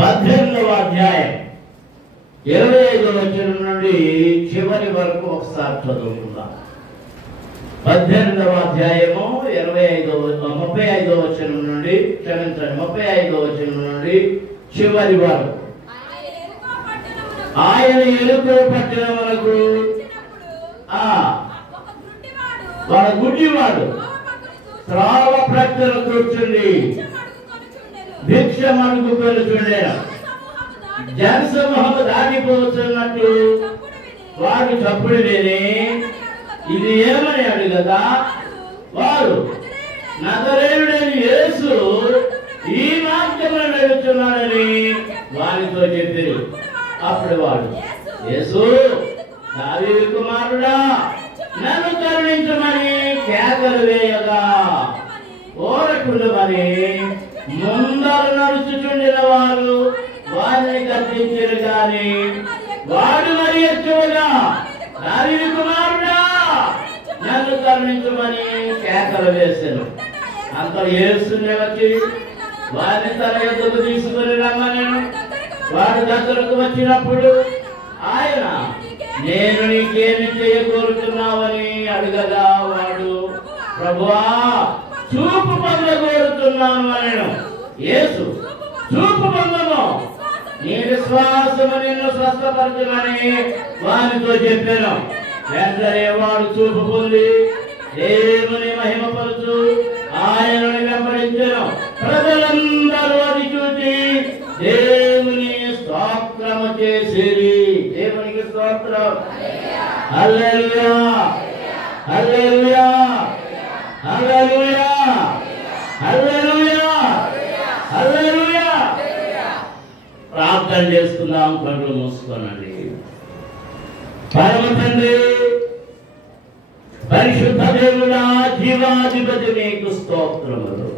18వ అధ్యాయం 25వ వచనం నుండి చివరి వరకు ఒకసారి చదువుకుందాం. 18వ అధ్యాయము 35వ వచనం నుండి 35వ వచనం నుండి చివరి వరకు. ఆయన ఎరుకో పట్టణములకు వాడు గుడ్డివాడు త్రావ ప్రక్కన కూర్చుండి భిక్ష మడుగుకొనుచుండెను. జనసమూహము దాటిపోతున్నట్లు వాడు చప్పుడు విని ఇది ఏమని అడుగగా వారు నజరేయుడైన యేసు ఈ మార్గమున నడుచున్నాడని వారితో చెప్పారు. అప్పుడు వాడు యేసు దావీదు కుమారుడా నన్ను కరుణించమని కేకలు వేయగా ఓరకుండమని ముందర నడుచుచుండిన వారు వారిని గద్దించారు. గాని వాడు మరి ఎక్కువగా దావీదు కుమారుడా నన్ను కరుణించమని కేకలు వేశాను. అంత యేసుని వచ్చి వారిని తన ఎద్దుకు తీసుకుని రమ్మనెను. వాడు దగ్గరకు వచ్చినప్పుడు ఆయన నేను నీకేమి చేయగోరుతున్నావని అడగగా వాడు ప్రభువా చూపు పొందగోరుతున్నాను అనెను. యేసు చూపు పొందము, నీ విశ్వాసము నిన్ను స్వస్థపరచుమని వారితో చెప్పాను. వెంటనే వాడు చూపు పొంది దేవుని మహిమపరచు ఆయనను వెంబడించెను. ప్రజలందరూ అది చూసి దేవుని స్తోత్రము చేసిరి. దేవునికి స్తోత్రం. హల్లెలూయా హల్లెలూయా హల్లెలూయా హల్లెలూయా హల్లెలూయా. ప్రార్థన చేసుకుందాం. కళ్ళు మూసుకోనండి. పరమ తండ్రి పరిశుద్ధ దేవుడా జీవాధిపతి నీకు స్తోత్రములు.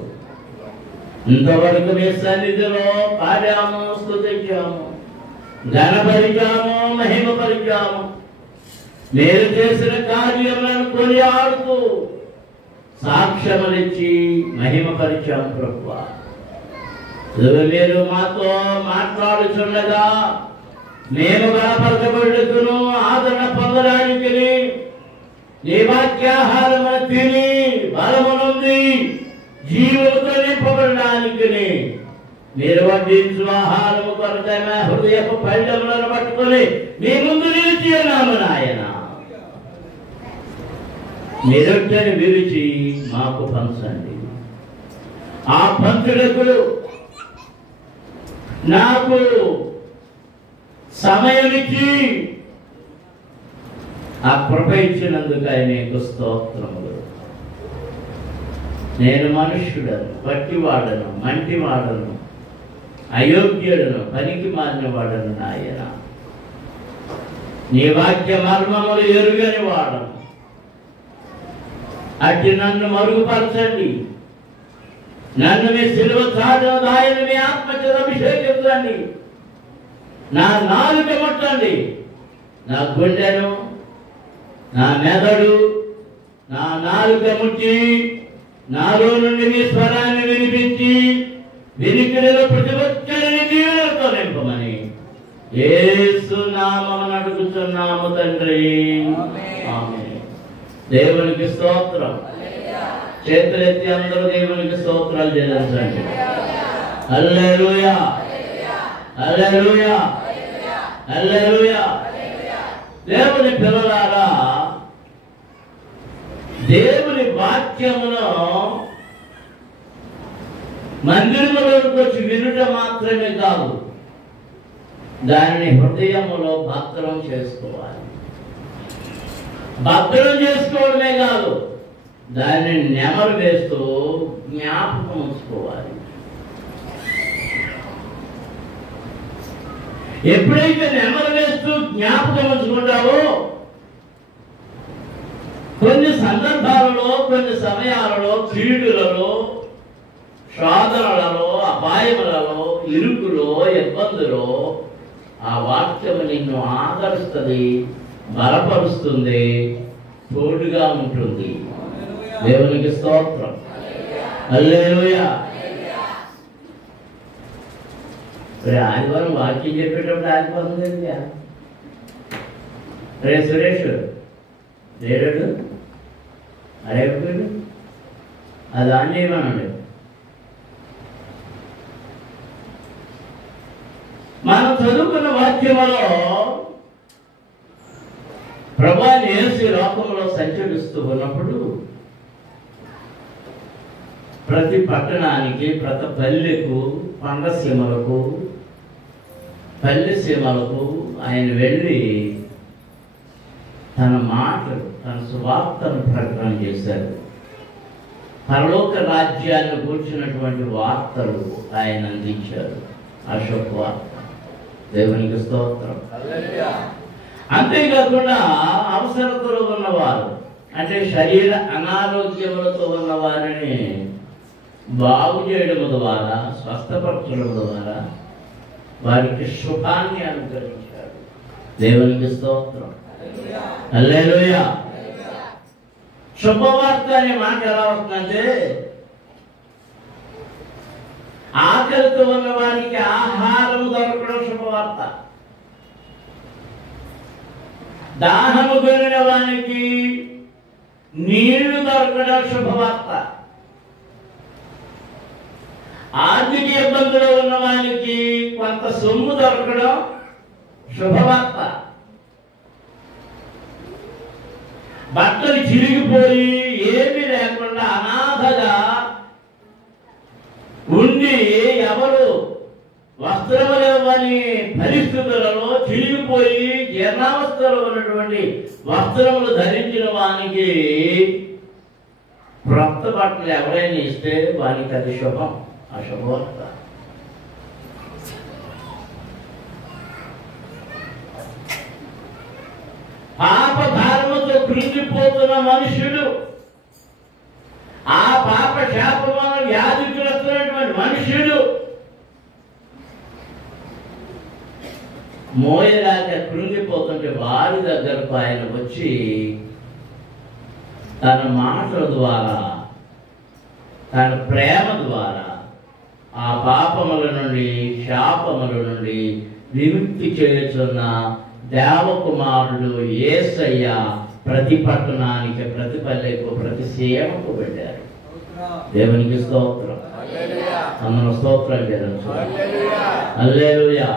ఇంతవరకు మీ సన్నిధిలో పాడాము, స్తుతించాము, ఘనపరిచాము, మహిమపరిచాము. మీరు చేసిన కార్యములను కొనియాడుతూ సాక్ష్యములిచ్చి మహిమపరిచాము ప్రభువా. మీరు మాతో మాట్లాడుచుండగా మేము బలపరచబడుతును ఆదరణ పొందడానికి నీ వాక్యాహారమును తిని బలమునుంది జీవులతో నింపబడడానికి మీరు వడ్డించు ఆహారము కొరకైన హృదయపు పళ్ళెములను పట్టుకొని మీ ముందు నిలిచి ఉన్నాము నాయన. మీరొట్టని విరిచి మాకు పంచండి. ఆ పంచులకు నాకు సమయం ఇచ్చి ఆ కృప ఇచ్చినందుకు నీకు స్తోత్రములు. నేను మనుష్యుడను, పట్టివాడను, మంటివాడను, అయోగ్యుడను, పనికి మారినవాడను నాయన. నీ వాక్య మర్మములు ఎరుగని వాడను. అట్టి నన్ను మరుగుపరచండి. నన్ను మీ సిలువ చాటున దాయని మీ ఆత్మచేత అభిషేకించండి. నా నాలుక ముట్టండి. నా గుండెను, నా మెదడు, నా నాలుక ముట్టి నాలో నుండి మీ స్వరాన్ని వినిపించి వినికిడిలో ప్రతి ఒక్కరిని దీవెనలతో నింపమని యేసు నామమున అడుగుచున్నాము తండ్రి. ఆమేన్. దేవునికి స్తోత్రం. చేతులెత్తి అందరూ దేవునికి స్తోత్రాలు చెల్లించండి. హల్లెలూయా హల్లెలూయా హల్లెలూయా. దేవుని పిల్లలారా, దేవుని వాక్యమును మందిరములోకి వచ్చి వినుట మాత్రమే కాదు, దానిని హృదయములో భద్రం చేసుకోవాలి. భద్రం చేసుకోవడమే కాదు, దాన్ని నెమరు వేస్తూ జ్ఞాపకం ఉంచుకోవాలి. ఎప్పుడైతే నెమరు వేస్తూ జ్ఞాపకం ఉంచుకుంటావో కొన్ని సందర్భాలలో, కొన్ని సమయాలలో, కీడులలో, శోధనలలో, అపాయములలో, ఇరుకులో, ఇబ్బందులో ఆ వాక్యము నిన్ను ఆదరిస్తుంది, బలపరుస్తుంది, తోడుగా ఉంటుంది. దేవునికి స్తోత్రం. హల్లెలూయా. ఆదివారం వాక్యం చెప్పేటప్పుడు ఆగిపోతుంది. రే సురేష్ లేడు అరే అది ఆన్ చేయమనండి. మనం చదువుకున్న వాక్యములో ప్రభువైన యేసు లోకంలో సంచరిస్తూ ఉన్నప్పుడు ప్రతి పట్టణానికి, ప్రతి పల్లెకు, పండసీమలకు, పల్లె సీమలకు ఆయన వెళ్ళి తన మాటలు, తన సువార్తను ప్రకటన చేశారు. పరలోక రాజ్యాన్ని కూర్చున్నటువంటి వార్తలు ఆయన అందించారు. అశుభవార్త. దేవునికి స్తోత్రం. అంతేకాకుండా అవసరతలో ఉన్నవారు, అంటే శరీర అనారోగ్యములతో ఉన్న వారిని బాగు చేయడం ద్వారా, స్వస్థపరచడం ద్వారా వారికి శుభాన్ని అనుగ్రహించారు. దేవునికి స్తోత్రం. హల్లెలూయా. శుభవార్త అనే మాట ఎలా వస్తుందంటే, ఆకలితో ఉన్న వారికి ఆహారము దొరకడం శుభవార్త, దాహము కొనిన వారికి నీళ్లు దొరకడం శుభవార్త, ఆర్థిక ఇబ్బందులు ఉన్న వారికి కొంత సొమ్ము దొరకడం శుభవార్త, బట్టలు చిరిగిపోయి ఏమీ లేకుండా అనాథగా ఉండి ఎవరు వస్త్రము లేవని పరిస్థితులలో చిరిగిపోయి జీర్ణావస్థలో ఉన్నటువంటి వస్త్రములు ధరించిన వానికి క్రొత్త బట్టలు ఎవరైనా ఇస్తే వానికి అది శుభం, అశుభవార్త. పాప భారముతో కృంగిపోతున్న మనుషుడు, ఆ పాప శాపమున వ్యాధిగ్రస్తున్నటువంటి మనుషుడు మోయలాక కృంగిపోతుంటే వారి దగ్గరకు ఆయన వచ్చి తన మాటల ద్వారా, తన ప్రేమ ద్వారా ఆ పాపముల నుండి, శాపముల నుండి విముక్తి చేయుచున్న దేవకుమారుడు యేసయ్య ప్రతి పట్టణానికి, ప్రతి పల్లెకు, ప్రతి సీమకు వెళ్ళారు. దేవునికి స్తోత్రం. అందరూ స్తోత్రం చేద్దాం. హల్లెలూయా.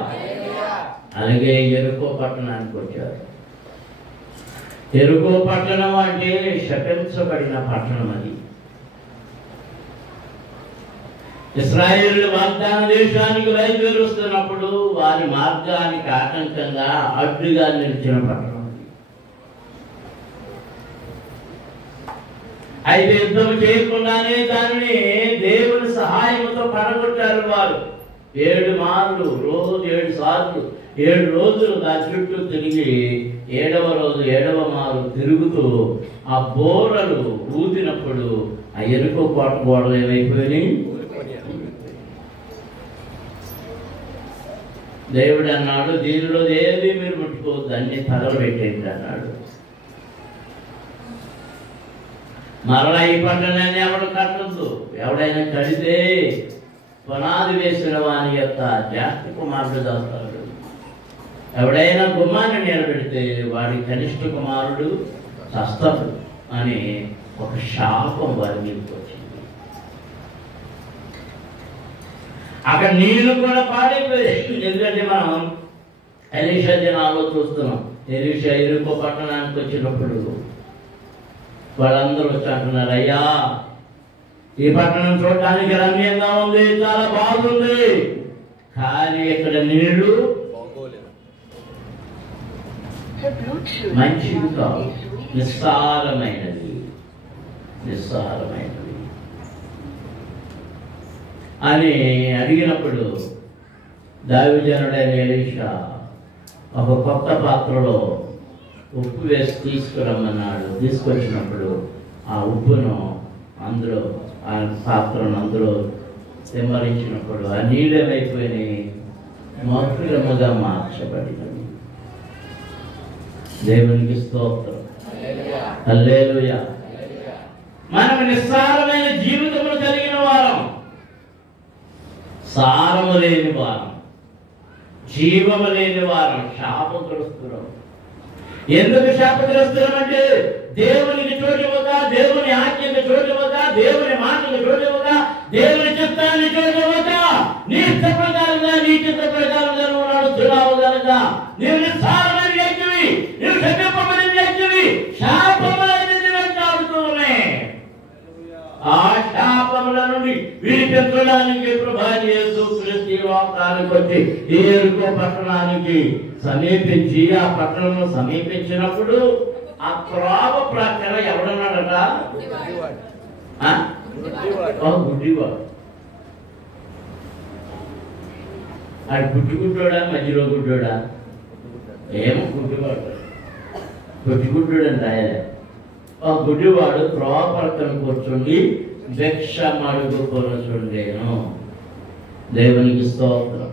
అలాగే యెరికో పట్టణానికి వచ్చారు. యెరికో పట్టణం అంటే శపించబడిన పట్టణం. అది ఇశ్రాయేలు వాగ్దాన దేశానికి బయలుదేరుస్తున్నప్పుడు వారి మార్గానికి ఆటంకంగా అడ్డుగా నిలిచిన పట్టణం. అయితే యుద్ధం చేయకుండానే దానిని దేవుని సహాయంతో పడగొట్టారు వారు. 7 మార్లు, రోజు 7 సార్లు, 7 రోజులు దాని చుట్టూ తిరిగి 7వ రోజు 7వ మారు తిరుగుతూ ఆ బోరలు ఊదినప్పుడు ఆ యెరికో కోట గోడలు ఏమైపోయినాయి? దేవుడు అన్నాడు, దీనిలో ఏది మీరు ముట్టుకోవద్దు, అన్ని తగలబెట్టేయండి అన్నాడు. మరలా ఈ పట్టణాన్ని ఎవడు కట్టద్దు. ఎవడైనా కడితే పునాది వేసిన వాని యొక్క జాతి కుమారుడు దాస్తాడు. ఎవడైనా గుమ్మాన్ని నిలబెడితే వాడి కనిష్ట కుమారుడు చస్తాడు అని ఒక శాపం వారి మీదకి వచ్చింది. అక్కడ నీళ్లు కూడా పాడైపోయాయి. ఎందుకంటే మనం ఎలీషా దినాల్లో చూస్తున్నాం. ఎలీషా యెరికో పట్టణానికి వచ్చినప్పుడు వాళ్ళందరూ వచ్చి అంటున్నారు, అయ్యా ఈ పట్టణం చూడటానికి రమ్యంగా ఉంది, చాలా బాగుంది, కానీ ఇక్కడ నీళ్లు మంచిది కాదు, నిస్సారమైనది అని అడిగినప్పుడు దావీదుడైన ఎలీషా ఒక కొత్త పాత్రలో ఉప్పు వేసి తీసుకురమ్మన్నాడు. తీసుకొచ్చినప్పుడు ఆ ఉప్పును అందులో, ఆ పాత్రను అందులో సిమ్మరించినప్పుడు ఆ నీళ్ళమైపోయినాయి, మధురముగా మార్చబడినవి. దేవునికి స్తోత్రం. హల్లెలూయా. మనం నిస్సారమైన జీవితములు కలిగిన వారం, సారము లేని వారం. జీవము లేని వారం, శాపగ్రస్తులం. ఎందుకు శాపగ్రస్తులం అంటే దేవునికి చోటివ్వక, దేవుని ఆజ్ఞకు చోటివ్వక, దేవుని మాటకు చోటివ్వక, దేవుని చిత్తాన్ని చోటివ్వక, నీ ఇష్ట ప్రకారంగా నీ చిత్త ప్రకారంగా నువ్వు నడుస్తున్నావు కనుక నీవు నిస్సారమైన వ్యక్తివి, నీవు శపింపబడిన వ్యక్తివి, శాపములన్నీ వెంటాడుతూ ఉన్నాయి. ఆ శాపముల నుండి విడిపించడానికి ప్రభావి యేసు క్రీస్తు లోకానికి వచ్చి యెరికో పట్టణానికి సమీపించి, ఆ పట్టణంలో సమీపించినప్పుడు ఆ త్రోవ ప్రక్కన ఎవడున్నాడట? గుడ్డివాడు. అది గుడ్డిగుడ్డోడా, మధ్యలో గుడ్డోడా? ఏమో గుడ్డివాడు, గుడ్డిగుడ్డోడు అని రాయలే. ఆ గుడ్డివాడు త్రోవ ప్రక్కన కూర్చుండి భిక్షమడుగు కొనుచుండెను. దేవునికి స్తోత్రం.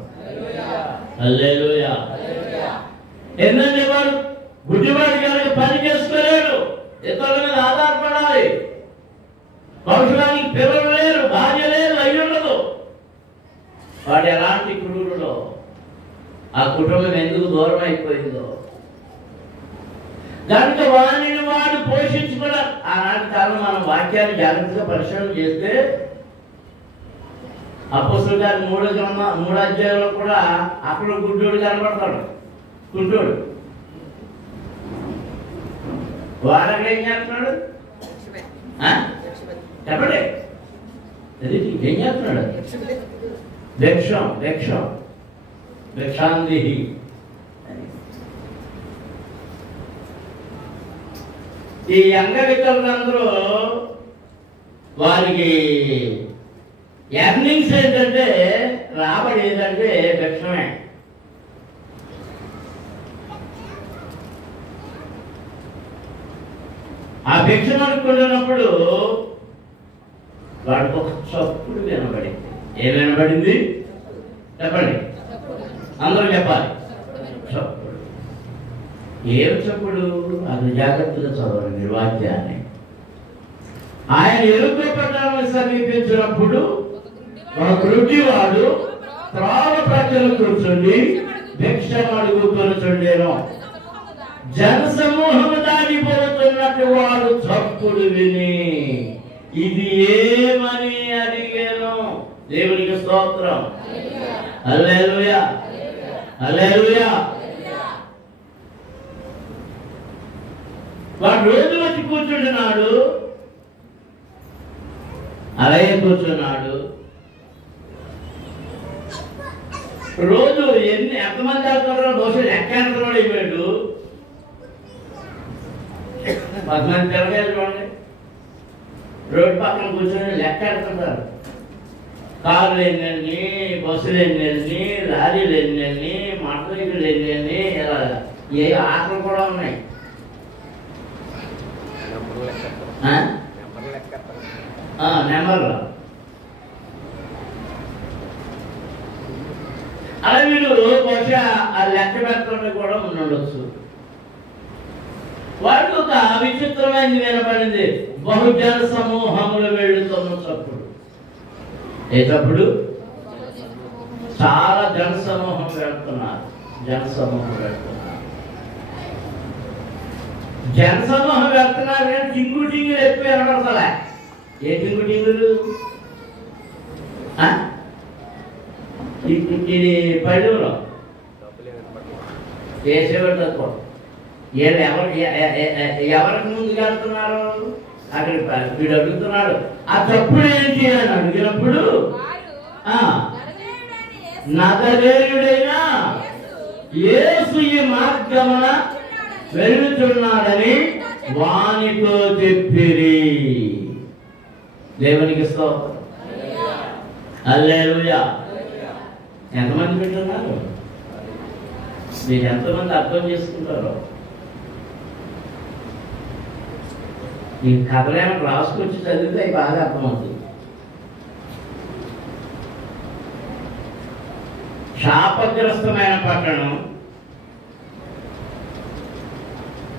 హల్లెలూయా. ఏంటంటే వాడు గుడ్డివాడు కనుక పని చేసుకోలేడు, ఇతరుల మీద ఆధారపడాలి. వంశానికి పిల్లలు లేరు, భార్య లేరు, అయ్యుండదు. వాడు ఎలాంటి క్రూరుడో, ఆ కుటుంబం ఎందుకు దూరం అయిపోయిందో కనుక వాణిని వాడు పోషించుకోవడం. ఆనాటి కాలం మనం వాక్యాన్ని జాగ్రత్తగా పరిశీలన చేస్తే అపోస్తలుల గారి 3వ అధ్యాయంలో కూడా అక్కడ గుడ్డోడు కనబడతాడు, గుడ్డోడు. వాడక్కడ ఏం చేస్తున్నాడు చెప్పండి, ఏం చేస్తున్నాడు? భిక్షాంది. ఈ అంగవికలందరూ వారికి ఎర్నింగ్స్ ఏంటంటే, రాబడి ఏంటంటే భిక్షమే. ఆ భిక్ష అనుకుంటున్నప్పుడు వాడికి ఒక చప్పుడు వినబడింది. ఏం వినబడింది చెప్పండి, అందరూ చెప్పాలి. చప్పుడు. ఏం చప్పుడు? అది జాగ్రత్తగా చదవండి మీరు వాక్యాన్ని. ఆయన యెరికో పట్టణాన్ని సమీపించినప్పుడు ఒక గుడ్డివాడు త్రోవ ప్రక్కన కూర్చుండి భిక్షమడుగు కొనుచుండెను. జనసమూహము దాటిపోతున్నట్టు వాడు చప్పుడు విని ఇది ఏమని అడిగాను. దేవునికి స్తోత్రం. హల్లెలూయా, హల్లెలూయా. వాడు రోజు వచ్చి కూర్చుంటున్నాడు, అలాగే కూర్చున్నాడు. రోజు ఎంతమంది వెళ్తారో బహుశా లెక్క ఎంతమంది అయిపోయాడు. 10 మంది పిల్లకాయలు చూడండి, రోడ్డు పక్కన కూర్చొని లెక్క ఎడుతుంటారు. కార్లు ఎన్ని, బస్సులు ఎన్ని, లారీలు ఎన్ని, మోటార్ సైకిళ్ళు ఎన్ని, ఇలా ఏ ఆటలు కూడా ఉన్నాయి. నెంబర్లు. అలా వీళ్ళు బహుశా ఆ లెక్క పెట్టడం కూడా ఉండొచ్చు. వాడికి ఒక విచిత్రమైనది వినపడింది. బహుజన సమూహములు వెళ్తున్న చప్పుడు. ఏ చప్పుడు? చాలా జనసమూహం వెళ్తున్నారు, జనసమూహం వెళ్తున్నారు. జనసమూహం వెళ్తున్నారు కానీ టింగు టింగులు ఎక్కువ వినపడతలే. ఏ టింగు టింగులు? ఇది పల్లెలో చేసేవాడు తక్కువ. వీళ్ళు ఎవరికి ముందుకు వెళ్తున్నారు? అక్కడ వీడు అడుగుతున్నాడు, ఆ తప్పుడు ఏంటి అని అడిగినప్పుడు నజరేయుడైన యేసు ఈ మార్గమున వెళ్తున్నాడని వానితో చెప్పిరి. దేవునికి స్తోత్రం. హల్లెలూయా. ఎంతమంది వింటున్నారు? మీరు ఎంతమంది అర్థం చేసుకుంటారో? ఈ కథలేమో రాసుకొచ్చి చదివితే అవి బాగా అర్థమవుతుంది. శాపగ్రస్తమైన పట్టణం,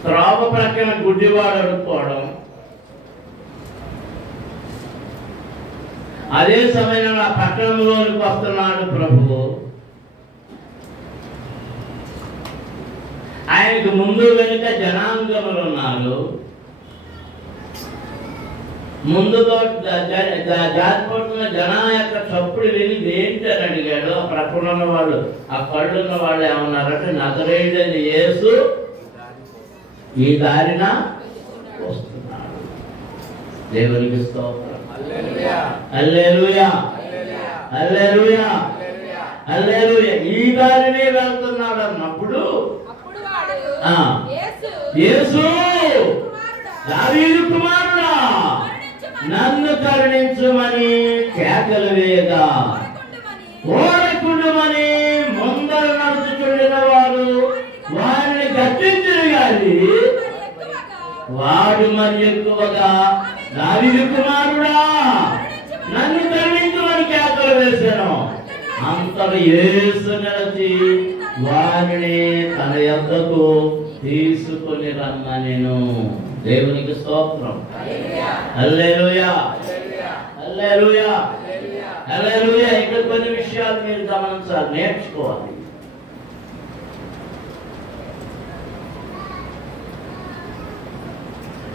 త్రోవ ప్రక్కన గుడ్డివాడు అడుక్కోవడం, అదే సమయంలో ఆ పట్టణంలోనికి వస్తున్నాడు ప్రభువు. ఆయనకు ముందు వెనుక జనాంగములు ఉన్నారు. ముందుతో జారిపోతున్న జనం యొక్క చప్పుడు విని ఏంటి అని అడిగాడు. అక్కడ ఉన్న వాళ్ళు, ఆ కళ్ళున్న వాళ్ళు ఏమన్నారంటే, నజరేయుడైన యేసు ఈ దారిన వస్తున్నాడు. దేవునికి స్తోత్రం. హల్లెలూయా, హల్లెలూయా, హల్లెలూయా. ఈ దారినే వెళ్తున్నాడు అన్నప్పుడు యేసు దావీదు కుమారుడా నన్ను కరుణించుమని కేకలు వేయగా ఓరకుండుమని ముందర నడుచుచుండిన వారు వారిని గద్దించరు గాని వాడు మరి ఎక్కువగా దావీదు కుమారుడా నన్ను కరుణించుమని కేకలు వేశాను. అంతలో యేసు నిలిచి వారిని తన యొద్దకు తీసుకొని రమ్మనెను. దేవునికి స్తోత్రం. హల్లెలూయా, హల్లెలూయా, హల్లెలూయా. ఇక్కడ కొన్ని విషయాలు మీరు గమనించాలి, నేర్చుకోవాలి.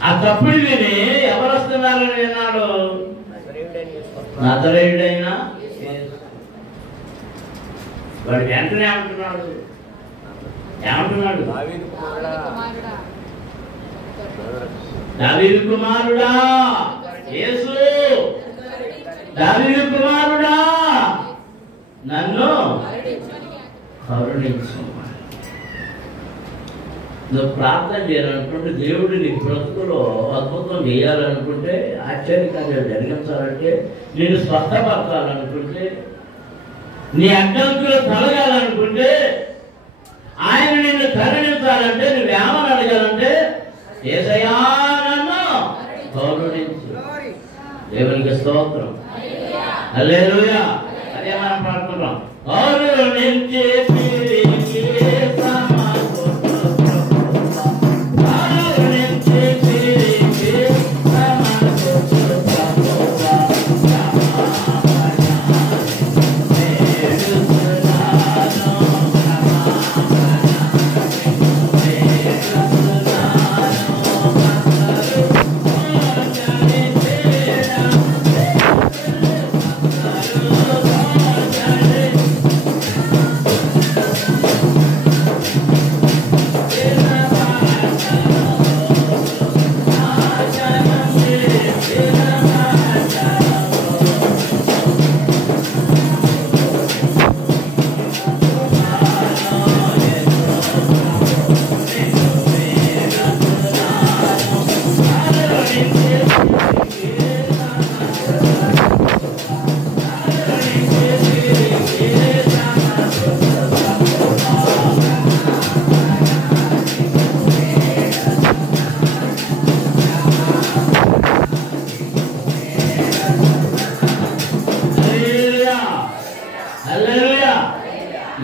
ఆ తప్పుడు విని ఎవరు వస్తున్నారని విన్నాడు? నజరేయుడైన వాడు వెంటనే ఏమంటున్నాడు? దావీదు కుమారుడా యేసు, దావీదు కుమారుడా నన్ను కరుణించు. నువ్వు ప్రార్థన చేయాలనుకుంటే, దేవుడు నీ బ్రతుకులో అద్భుతం చేయాలనుకుంటే, ఆశ్చర్యకార్యాలు జరిగించాలంటే, నేను స్వస్థపరచాలనుకుంటే, నీ అడ్డంకులు తొలగాలనుకుంటే, ఆయన నిన్ను కరుణించాలంటే నువ్వేమని అడగాలంటే, యేసయ్యా నన్ను కరుణించు. దేవునికి స్తోత్రం. హల్లెలూయా. అదే మనం పాడుతున్నాం. కరుణించి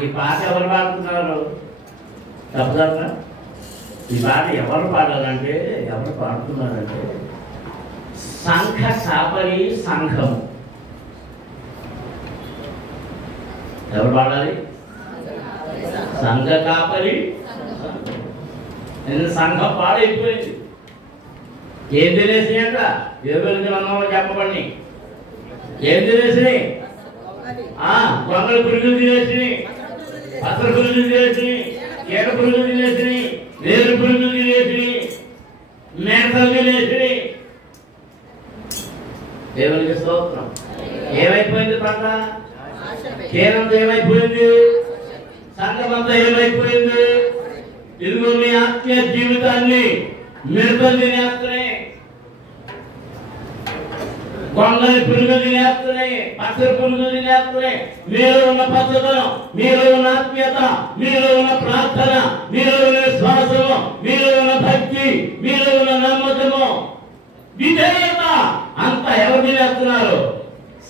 ఈ పాట ఎవరు పాడుతున్నారు? తప్పదా? ఈ పాట ఎవరు పాడాలంటే, ఎవరు పాడుతున్నారంటే సంఘ కాపరి సంఘం. ఎవరు పాడాలి? సంఘ కాపరి. సంఘం పాడైపోయింది. ఏం తినేసినాయంట? ఎవరికి అన్నంలో చెప్పబడి ఏం తినేసినాయి? గొంగళ పురుగులు తినేసినాయి, పసర పురుగులు తినేసినాయి, కీట పురుగులు తినేసినాయి, వేరు పురుగులు తినేసినాయి, మేకలు తినేసినాయి. దేవునికి స్తోత్రం. ఏమైపోయింది పంట? కేరంతా ఏమైపోయింది? సంఘమంతా ఏమైపోయింది? ఇదిగో మీ ఆత్మీయ జీవితాన్ని మిడతలు తినేస్తున్నాయి, గొంగళి పురుగులు తినేస్తున్నాయి, పసర పురుగులు తినేస్తున్నాయి. మీలో ఉన్న పచ్చదనం, మీలో ఉన్న ఆత్మీయత, మీలో ఉన్న ప్రార్థన, మీలో ఉన్న విశ్వాసము, మీలో ఉన్న భక్తి, మీలో ఉన్న నమ్మకము, విధేయత అంతా ఎవరు తినేస్తున్నారు?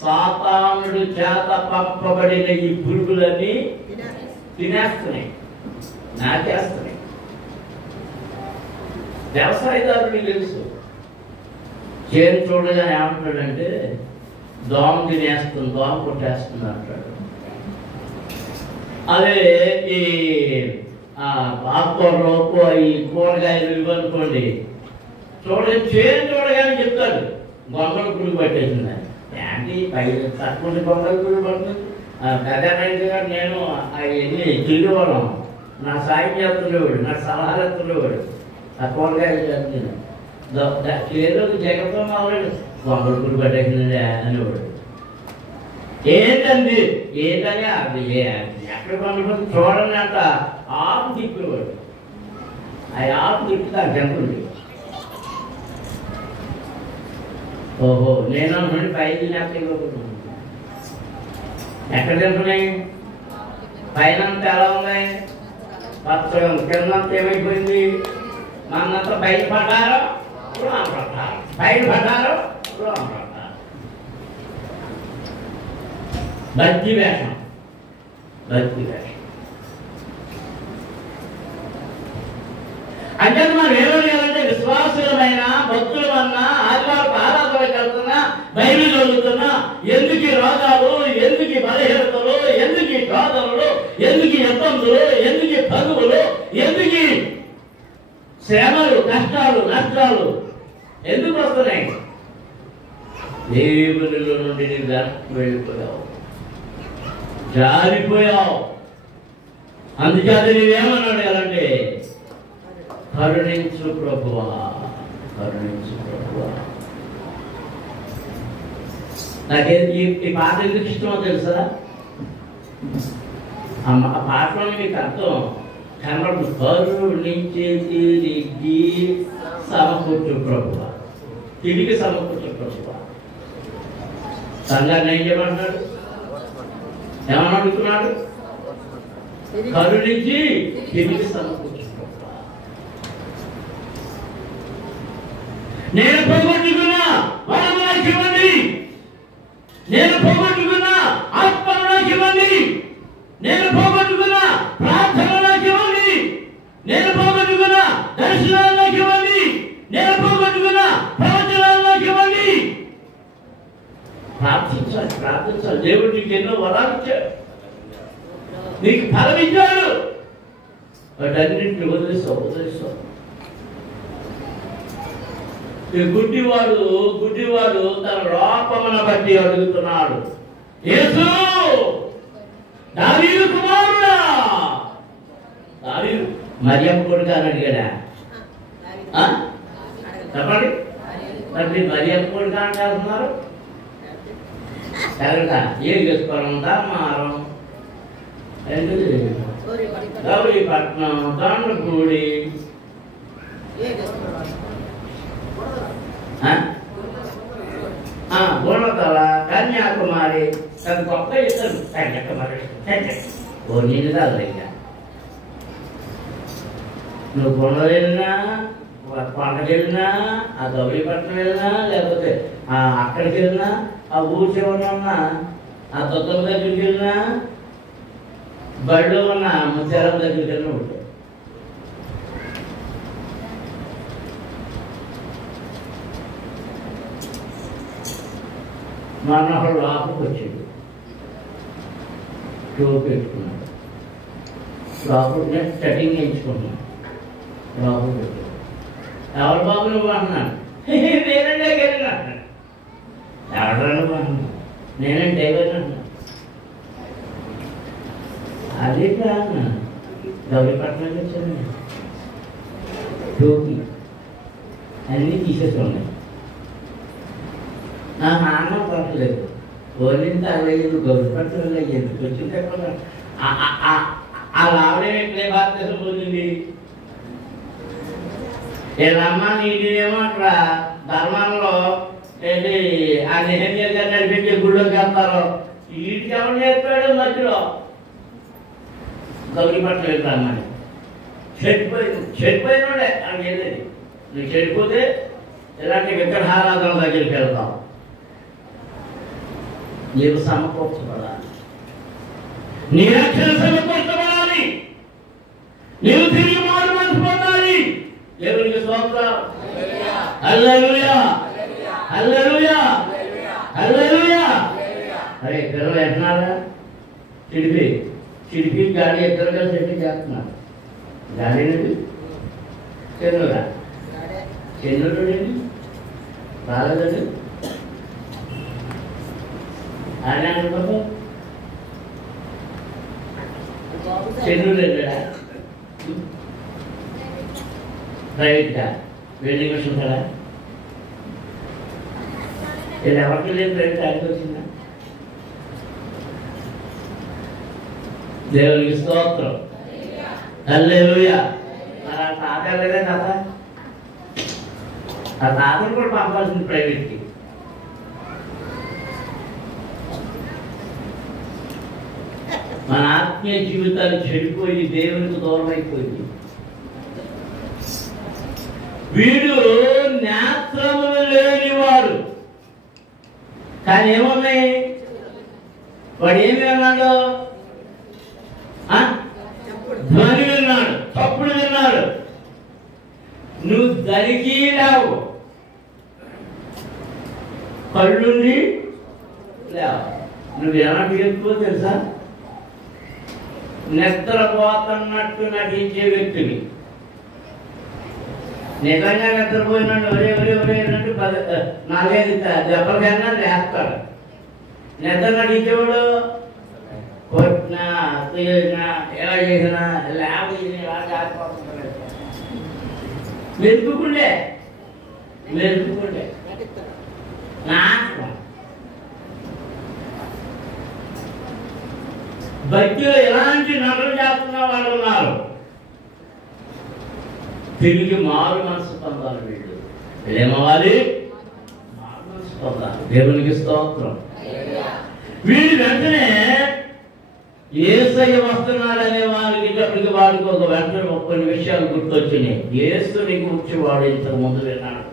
సాతానుడు చేత పంపబడిన ఈ పురుగులన్నీ తినేస్తున్నాయి, నాకేస్తున్నాయి. వ్యవసాయదారుడికి తెలుసు. చేను చూడగా ఏమంటాడంటే, దోమ తినేస్తుంది, దోమ కొట్టేస్తుంది అంటాడు. అదే ఈ ఆకుకూరలు ఈ కూరగాయలు ఇవ్వనుకోండి, చూడగానే చెప్తాడు గొంగళ పురుగు పట్టేసింది. ఏంటి పై తక్కువ గొంగళ పురుగు పడుతుంది. పెద్ద నేను అవన్నీ తిరిగివ్వడం, నా సాయం చేస్తుండేవాడు, నాకు సలహాలు ఎత్తుండేవాడు. ఆ కూరగాయలు చేస్తుంది చేరుకు జగత్తో మావాడు గొంగళ పురుగు పట్టేసిందండి అనేవాడు. ఏంటండి ఏంటని అది ఎక్కడ పండుగ చూడండి అంట ఆపు తిప్పేవాడు. ఆ ఆపు తిప్పితే ఆ జంతువులు ఓహో నేను పైకి ఎక్కడ తింటున్నాయి? పైన ఎలా ఉన్నాయి? పచ్చగా కిందంతా ఏమైపోయింది? మనంతా బయట పడ్డారు, బయట పడ్డారు, భక్తి వేషం. అంటే మనం ఏమో లేదంటే విశ్వాసులమైన భక్తులమన్నా ఆదివారం ఆరాధనకి వెళ్తున్నా, బైబిల్ చదువుతున్నా, ఎందుకు రోగాలు, ఎందుకు బలహీనతలు, ఎందుకు శోధనలు, ఎందుకు ఇబ్బందులు, ఎందుకు తగువులు, ఎందుకు శ్రమలు, కష్టాలు, నష్టాలు ఎందుకు వస్తున్నాయి? దేవునిలో నుండి నీ వెళ్ళిపోయావు, జారిపోయావు. అందుచేత నీవేమన్నాడు కదంటే కరుణించు ప్రభువా, కరుణించు ప్రభువా. నాకే ఈ పాట ఎందుకు ఇష్టమో తెలుసా? ఆ పాటలో మీకు అర్థం కనబడు. కరుణించే తిరిగి సమకూర్చు ప్రభువా, తిరిగి సమకూర్చు ప్రభువా. సంఘాన్ని ఏం చేయమంటున్నాడు? ఏమని అడుగుతున్నాడు? కరుణించి తిరిగి సమకూర్చు. నేను పోగొట్టుకున్నా వరం నాకు ఇవ్వండి, నేను పోగొట్టుకున్నా ఆత్మను నాకు ఇవ్వండి, నేను పోగొట్టుకున్నా ప్రార్థన నాకు ఇవ్వండి, నేను పోగొట్టుకున్నా దర్శనాలు నాకు ఇవ్వండి, నేను పోగొట్టుకున్నా ప్రవచనాలు నాకు ఇవ్వండి. ప్రార్థించాలి, ప్రార్థించాలి. దేవుడు నీకు ఎన్నో వరాలు ఇచ్చాడు, నీకు ఫలం ఇచ్చాడు, వాటన్నింటిని వదిలేస్తావు. గుడ్డివాడు తన లోపమును బట్టి అడుగుతున్నాడు, యేసు దావీదు కుమారుడా. దావీదు మరియమ్మ కొడుకు అని అడిగాడా? చెప్పండి. మరి మరియమ్మ కొడుకు అని చేస్తున్నారు కరెక్టా? ఏం చేసుకోవాలంతా మారం గౌరీపట్నం, తాండ్రపూడి, గుణతల, కన్యాకుమారి, తన గొప్ప ఇద్దరు కన్యాకుమారి. ఓ నీళ్ళు కాదు ఇంకా నువ్వు గుణలు వెళ్ళినా, కొండకి వెళ్ళినా, ఆ గౌరీపట్నం వెళ్ళినా, లేకపోతే అక్కడికి వెళ్ళినా, ఆ ఊరు చివరిలో ఉన్న ఆ తొత్తల దగ్గరికి వెళ్ళినా, బడిలో ఉన్న ముత్యాల దగ్గరికి వెళ్ళినా ఉంటుంది. మనోహర్ లోపలికి వచ్చాడు, టోపీ పెట్టుకున్నాడు, లోపలికి కటింగ్ వేయించుకున్నాడు, లోపలికి వచ్చాడు. ఎవరు బాబు నువ్వు అన్నాడు. నేనంటే గెలిన అన్నాడు. ఎవరు నువ్వు అన్నాడు. నేనంటే ఎవరు అన్నాడు. అదే కాదు గౌరీపట్నంకి వచ్చాను, టోపీ అన్నీ తీసేసుకున్నాయి. నా నాన్న పట్టలేదు, ఓలింత అవ్వలేదు, గౌరీపట్నం ఎందుకు వచ్చింది? ఆ లావడే ఎట్లే భారతదేశం పోతుంది. ఏదమ్మా నీకేమో అక్కడ ధర్మంలో ఏంటి ఆ నెహమ్యా గారు నడిపించే గుళ్ళోకి వెళ్తారు. వీటికి ఎవరు నేర్పాడు? మధ్యలో గౌరీపట్నం వెళ్ళామని చెడిపోయినోడే అని వెళ్ళేది. నువ్వు చెడిపోతే ఇలాంటి విగ్రహారాధన దగ్గరికి వెళ్తావు. నీవు సమకూర్చబడాలి, నీ రక్షణ సమకూర్చబడాలి, నీవు తిరిగి మారు మనసు పొందాలి. దేవునికి స్తోత్రం. హల్లెలూయా, హల్లెలూయా, హల్లెలూయా. అరే పిల్లలు ఎట్టినారా? చిడిపి గాడి ఇద్దరుగా సెట్ చేస్తున్నారు. గాడేనండి చెన్నురా చెన్నుడండి రాలేదండి ఆయన అనుకుంటా చెన్నుడా ప్రైవేట్గా వెల్డింగ్ మిషన్ కదా ఇది ఎవరికి లేదు ప్రైవేట్ ఆయనకి వచ్చిందా దేవునికి స్తోత్రం హల్లెలూయా మరి ఆ తాత లేదా తాత ఆ తాతను కూడా పంపాల్సింది ప్రైవేట్కి మన ఆత్మీయ జీవితాలు చెడిపోయి దేవునికి దూరం అయిపోయింది వీడు నేత్రములు లేనివాడు కానీ ఏమున్నాయి వాడు ఏమి విన్నాడు ధ్వని విన్నాడు తప్పుడు విన్నాడు నువ్వు దరికి లేవు కళ్ళుండి లేవు నువ్వు ఎలాంటి ఎక్కువ తెలుసా నిద్రపోతున్నట్టు నటించే వ్యక్తిని నిజంగా నిద్రపోయినాడు ఒరే ఒరే ఒరే అన్నట్టు 4-5 దెబ్బలకైనా లేస్తాడు నిద్ర నటించేవాడు కొట్టినా తీసినా ఎలా చేసినా లేకపోయినా ఎలా జారిపోతుంటాడు మెరుపుకుండే నాశనం భక్తులు ఎలాంటి నటన చేస్తున్న వాళ్ళు ఉన్నారు తిరిగి మారు మనసు పొందాలి వీళ్ళు ఏమవ్వాలి మారు మనసు పొందాలి దేవునికి స్తోత్రం వీళ్ళు వెంటనే యేసయ్య వస్తున్నాడనే వారికి వాడికి ఒక వెంటనే కొన్ని విషయాలు గుర్తొచ్చినాయి యేసుని గురించి వాడు ఇంతకు ముందు విన్నాడు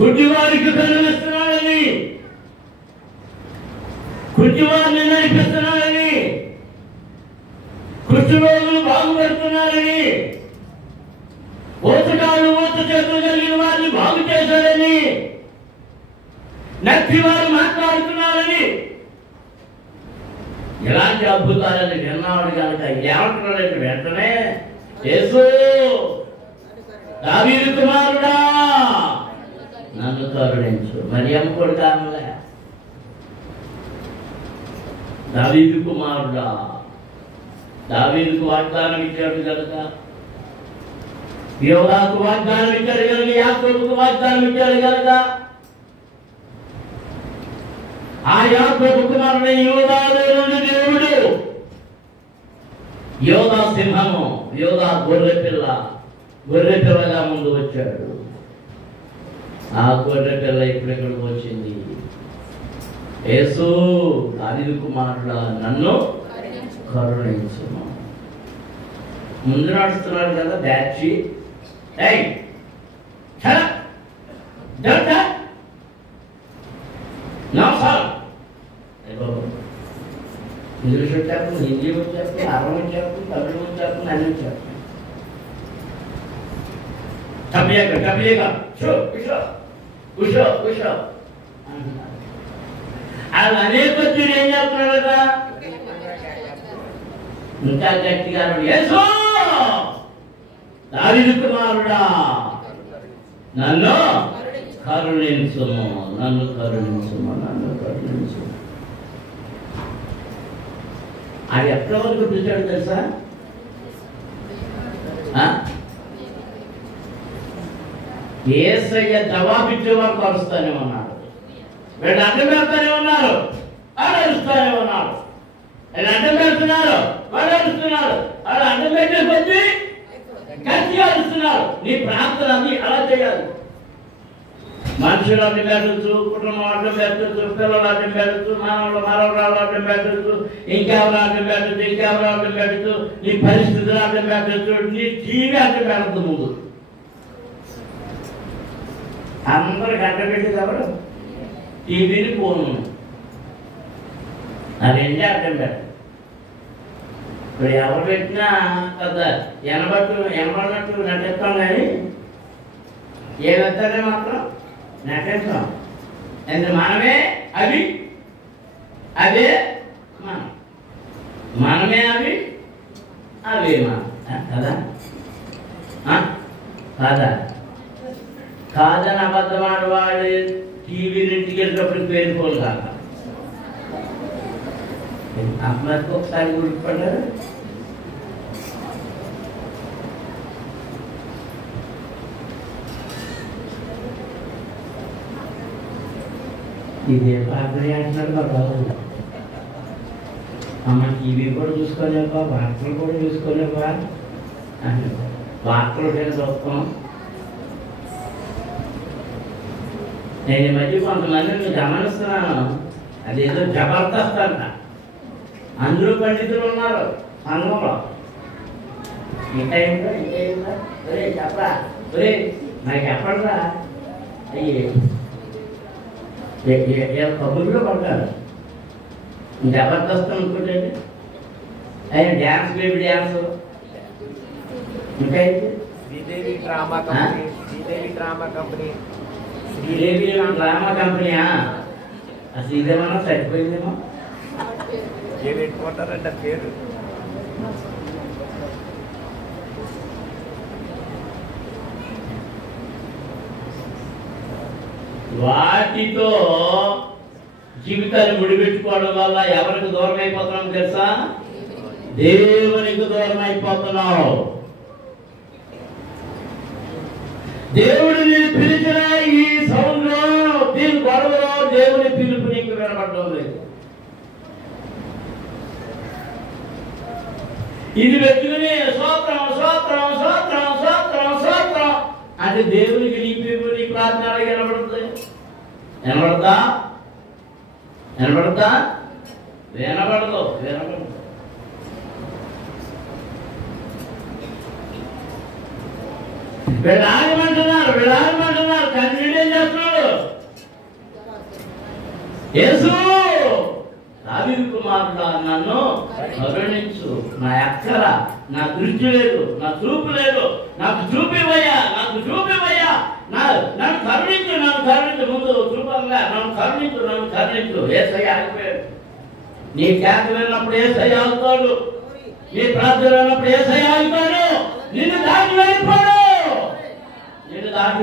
గుడ్డివారికి కనిపిస్తున్నాడని గుడ్డివారిని నడిపిస్తున్నాడని కుష్ఠరోగులు బాగుపడుతున్నారని ఊతకాళ్ళు ఊత చేతులు కలిగిన వారిని బాగు చేశాడని నచ్చి వారు మాట్లాడుతున్నారని ఎలాంటి అద్భుతాలని విన్నాడు కనుక ఏమంటున్నాడంటే వెంటనే యేసు దావీదు కుమారుడా నన్ను కరుణించు మరి అమ్ముకోడు కానులే దావీదు కుమారుడా దావీదుకు వాగ్దానం ఇచ్చాడు కనుక యోధాకు వాగ్దానం ఇచ్చాడు కనుక యాకోబుకు వాగ్దానం ఇచ్చాడు కనుక ఆ యాకోబు కుమారుడైన యోధాలో నుండి దేవుడు యోధా సింహము యోధా గొర్రె పిల్లగా ముందు వచ్చాడు ఆ గొర్రె పిల్ల ఇప్పుడెక్కడికి వచ్చింది యేసు దావీదు కుమారుడా నన్ను కరుణించును ముందు నడుస్తున్నాడు కదా బ్యాచి ఇంగ్లీష్ వచ్చాను హిందీ వచ్చాను అరవై వచ్చాను తమిళ వచ్చాను అన్ని వచ్చాను అది అనేక ఏం చేస్తున్నాడు కదా ఇంకా గట్టిగా యేసు దావీదు కుమారుడా నన్ను కరుణించుము నన్ను కరుణించుము నన్ను కరుణించుము అది ఎక్కడ వరకు పిలిచాడు తెలుసా యేసయ్య జవాబిచ్చే వారు కరుస్తానే ఉన్నాడు వీళ్ళు అడ్డం పెడతానే ఉన్నారు వాడు అరుస్తానే ఉన్నాడు వీళ్ళు అడ్డం పెడుతున్నారు వాడు అరుస్తున్నారు వాడు అడ్డం పెట్టే కొద్దీ గట్టిగా అరుస్తున్నారు నీ ప్రార్థన అది అలా చేయాలి మనుషులు అడ్డం పెట్టచ్చు కుటుంబం అడ్డం పెట్టచ్చు పిల్లలు అడ్డం పెట్టచ్చు మనవరాలు అడ్డం పెట్టచ్చు ఇంకెవరు అడ్డం పెట్టచ్చు ఇంకెవరు అడ్డం పెట్టచ్చు నీ పరిస్థితులు అడ్డం పెట్టచ్చు నీ టీవీ అడ్డం పెడద్దు ముందు అందరికి అడ్డం పెట్టేది ఎవరు టీవీని ఫోను అది రెండే అడ్డం పెట్టదు ఇప్పుడు ఎవరు పెట్టినా కదా ఎనబడినట్టు నటిస్తాం కానీ ఏ వెళ్తానే మాత్రం నటిస్తాం ఎందుకు మనమే అవి అదే మనమే అవి అవేమా కదా కాదా? కాదని అబద్ధం ఆడవాడు టీవీ ఇంటికి వెళ్ళినప్పుడు పేరుకోలు కాక అమ్మకి ఒకసారి గుర్తుపడ్డారు. ఇదే పాత్ర అంటున్నాడు మా బాబు. అమ్మ టీవీ కూడా చూసుకోలేవా, వార్తలు కూడా చూసుకోలేవా అంటే వార్తలు చూస్తాం. నేను ఈ మధ్య కొంతమందిని గమనిస్తున్నాను, అదేదో జబర్దస్త్ అంట. అందరూ పండితులు ఉన్నారు సంఘంలో. ఇంకా ఏంటో ఒరే చెప్పరా, ఒరే నాకు చెప్పడరా, కబుర్లో పడ్డారు. జబర్దస్త్ అనుకుంటే ఆయన డ్యాన్స్, బేబీ డ్యాన్స్. ఇంకా అయితే శ్రీదేవి డ్రామా కంపెనీయా? ఆ శ్రీదేవన్నా సరిపోయిందేమో. ఏమిపోతారంట పేరు. వాటితో జీవితాన్ని ముడిపెట్టుకోవడం వల్ల ఎవరికి దూరం అయిపోతున్నాం తెలుసా? దేవునికి దూరం అయిపోతున్నావు. దేవుడిని పిలిచిన ఈ సౌండ్లో, దీని గొడవలో దేవుని పిలుపు నీకు వినపడడం లేదు. ఇది పెట్టుకుని స్తోత్రం స్తోత్రం స్తోత్రం స్తోత్రం స్తోత్రం అంటే దేవునికి నీ పిలుపు, నీ ప్రార్థన వినపడుతుంది. వినపడతా? వినపడతా? వినపడదు. వినపడదు. వీళ్ళాగమంటున్నారు. కానీ వీడేం చేస్తున్నాడు? యేసు దావీదు కుమారుడా, నన్ను కరుణించు, నా ఎక్కర నా దృష్టి లేదు, నా చూపు లేదు, నాకు చూపివయ్యా, నన్ను కరుణించు. ముందు చూపంగా నన్ను కరుణించు. యేసయ్య ఆగిపోయాడు. నీ కేక విన్నప్పుడు యేసయ్య ఆగుతాడు, నీ ప్రార్థన విన్నప్పుడు యేసయ్య ఆగుతాడు. నిన్ను దాటి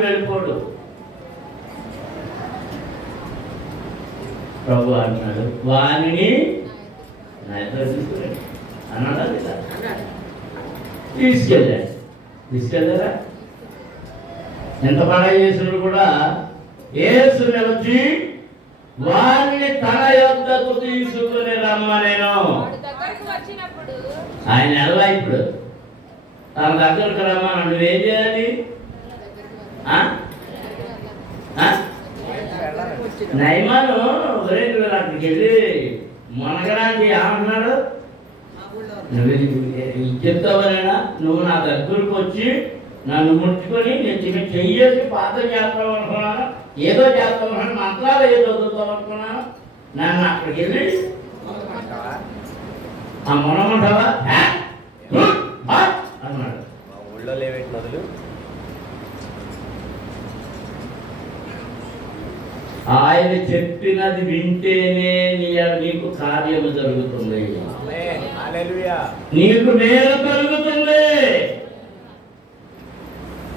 వెళ్ళిపోడు. ప్రభు అంటున్నాడు, వాణిని నా ఇద్దరు తీసుకురండి అన్నాడా లేదా? తీసుకెళ్ళారా? ఎంత పడాయి చేసినప్పుడు కూడా యేసు నిలిచి వారిని తన యొద్దకు తీసుకుని రమ్మనేను. ఆయన ఎలా ఇప్పుడు తన దగ్గరకు రమ్మని నువ్వేం చేయాలి? నైమాను అక్కడికి వెళ్ళి మనగడానికి ఏమంటున్నాడు? నువ్వు చెప్తావనేనా? నువ్వు నా దగ్గరకు వచ్చి నన్ను ముట్టుకొని నేను చెయ్యేసి పాత్ర చేస్తావు అనుకున్నాను, ఏదో చేస్తావు అనుకున్నాను, మంత్రాలు ఏదో చదువుతావు అనుకున్నాను. నన్ను అక్కడికి వెళ్ళి ఆ మొనమంటావా అన్నాడు. ఊళ్ళో లేవేటి మొదలు ఆయన చెప్పినది వింటేనే నీకు కార్యము జరుగుతుంది, నీకు మేలు కలుగుతుంది.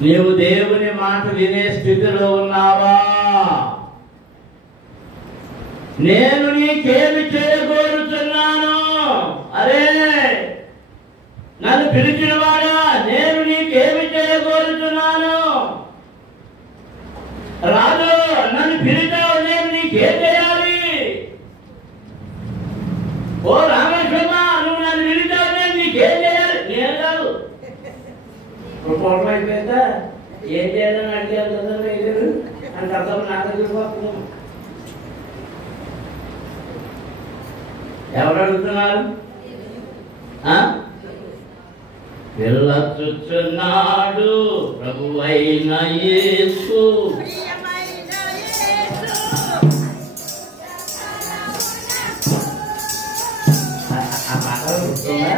నీవు దేవుని మాట వినే స్థితిలో ఉన్నావా? నేను నీకేమి చేయగోరుతున్నాను? అరే నన్ను పిలిచిన వాడా, నేను నీకేమి చేయగోరుతున్నాను? రాజు నన్ను పిలిచావు, నేను నీకేం చేయాలి? ఓ రామేశ్వరమ్మ, నువ్వు నన్ను పిలిచావు, నేను నీకేం చేయాలి? నేను కాదు. కోపం అయిపోయిందా? ఏం చేయాలని అడిగారు కదా వేయలేరు అని అర్థం. నా దగ్గర పోతున్నాం. ఎవరు అడుగుతున్నారు? వెళ్ళొచ్చుచున్నాడు ప్రభువైన యేసు. ఆ మాట గుర్తుందా?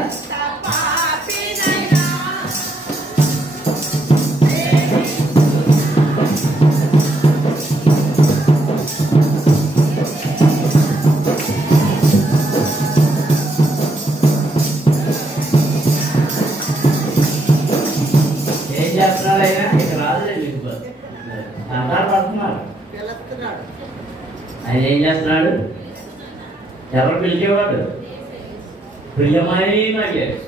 ఆయన ఏం చేస్తున్నాడు? ఎవరు పిలిచేవాడు? ప్రియమైన యేసు.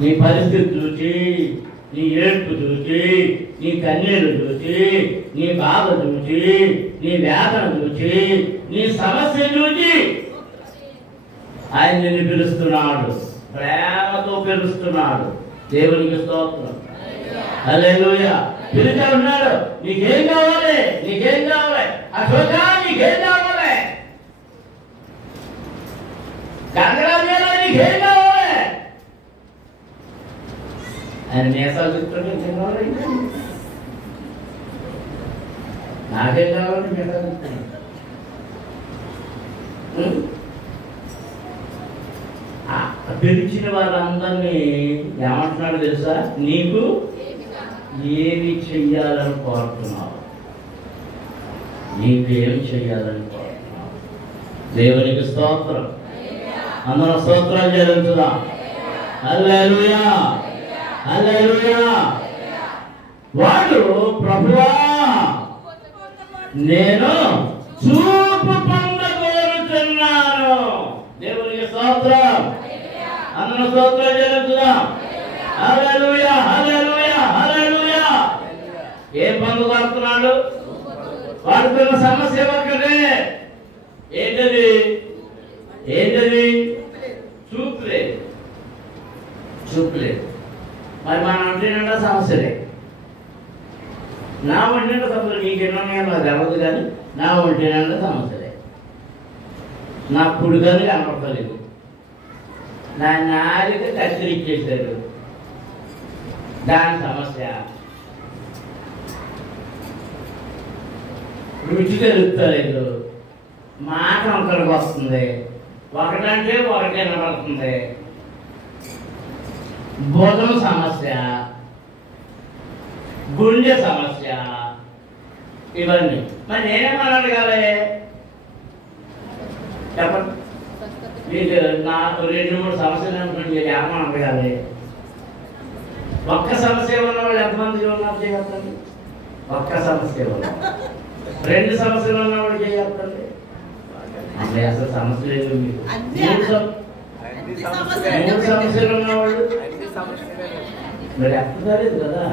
నీ పరిస్థితి చూసి, నీ ఏడుపు చూసి, నీ కన్నీళ్ళు చూసి, నీ బాధ చూసి, నీ వేదన చూసి, నీ సమస్య చూసి ఆయన నిన్ను పిలుస్తున్నాడు, ప్రేమతో పిలుస్తున్నాడు. దేవునికి స్తోత్రం. హల్లెలూయా. పిలిచే ఉన్నాడు. నీకేం కావాలి? నీకేం కావాలి? అశోకా నీకేం కావాలి? గంగరాజేలా నీకేం కావాలి? ఆయన నేసాలు చెప్తుంటే ఏం కావాలి? నాకేం కావాలి? నేసాలు చెప్తాను. పిలిచిన వారందరినీ ఏమంటున్నాడు తెలుసా? నీకు ఏమి చెయ్యాలని కోరుతున్నావు? నీకు ఏమి చెయ్యాలని కోరుతున్నావు? దేవునికి స్తోత్రం. అందరూ స్తోత్రాలు చెల్లించుదాం. హల్లెలూయా, హల్లెలూయా. వాడు ప్రభువా నేను చూపు పొందగోరుతున్నాను. దేవునికి స్తోత్రం. అందరూ స్తోత్రాలు చెల్లించుదాం. హల్లెలూయా, హల్లెలూయా, హల్లెలూయా. ఏం పొందగోరుతున్నాడు? వాడుతున్న సమస్య ఒక్కటే. ఏంటది? ఏంటది? చూపులేదు. చూపులేదు. మరి మన అంటేనంటే సమస్యలే. నా ఒంటినంటే సమస్యలు. నీకెన్నో నాకు తెలవదు కానీ నా ఒంటినంటే సమస్యలే. నా పుడుగని కనపడతలేదు. నా నాలుక కత్తిరించేశారు, దాని సమస్య. రుచి తెలుస్తలేదు, మాట ఒకరికి వస్తుంది, ఒకటంటే ఒకటి వినపడుతుంది. భోజనం సమస్య, గుండె సమస్య, ఇవన్నీ. మరి నేనేమని అడగాలి చెప్పండి? మీకు నా 2-3 సమస్యలు అనుకోండి, మీరు ఏమని అడగాలి? ఒక్క సమస్య ఉన్నవాళ్ళు ఎంతమంది ఉన్నారు చేయగలుగుతండి? ఒక్క సమస్య ఉన్నారు. 2 సమస్యలు ఉన్నవాళ్ళు చేయగలుగుతండి? అంటే అసలు సమస్య లేదు. మీకు 3 సమస్యలు ఉన్నవాళ్ళు మరి ఎక్కలేదు కదా.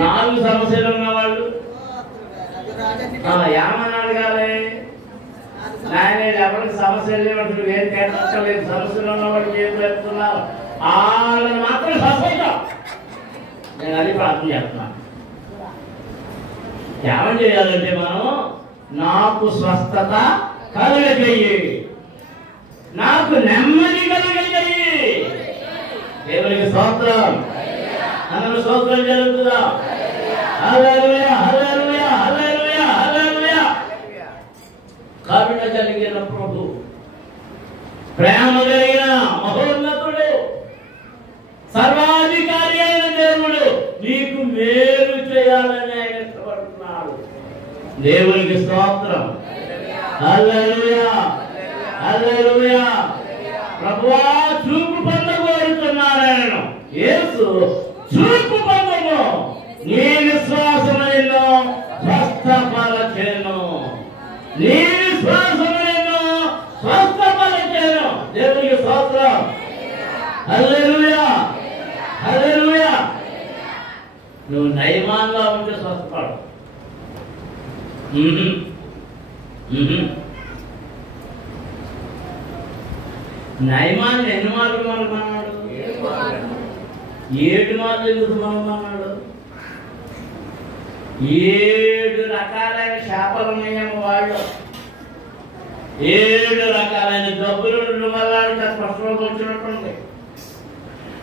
4 సమస్యలు ఉన్నవాళ్ళు ఏమని అడగాలి? నాయన ఎవరికి సమస్యలు లేవు, ఏం కేటాలేదు, సమస్యలు ఉన్నవాళ్ళు ఏం చెప్తున్నారు వాళ్ళని మాత్రం స్వస్థత. నేను అది ప్రార్థన చేస్తున్నాను. ఏమని చేయాలంటే మనం నాకు స్వస్థత కలగజేయి, నాకు నెమ్మది కలగజేయి. దేవునికి స్తోత్రం. అందరూ స్తోత్రం జరుగుతుందా? హల్లెలూయా, హల్లెలూయా, హల్లెలూయా, హల్లెలూయా. కరుణ కలిగిన ప్రభు, ప్రేమ కలిగిన మహోన్నతుడు, సర్వాధికారి అయిన దేవుడు నీకు మేలు చేయాలని ఆయన ఇష్టపడుతున్నాడు. దేవునికి స్తోత్రం. హల్లెలూయా, హల్లెలూయా. ప్రభువా చూపు పొందగోరుతున్నాను. యేసు చూపు పొందము, నీ విశ్వాసమును స్వస్థపరచెను, నీ విశ్వాసమును స్వస్థపరచెను. దేవునికి స్తోత్రం. హల్లెలూయా, హల్లెలూయా. నువ్వు నయమాన్గా ఉంటే స్వస్థపడు. నయమాన్ని ఎన్ని మార్లు మనమన్నాడు? 7 మార్లు ఎందుకు మనమన్నాడు? 7 రకాలైన శాపాలు ఉన్నాయేమో వాళ్ళు. 7 రకాలైన జబ్బులు వల్ల స్పష్టంగా వచ్చినట్టుంది.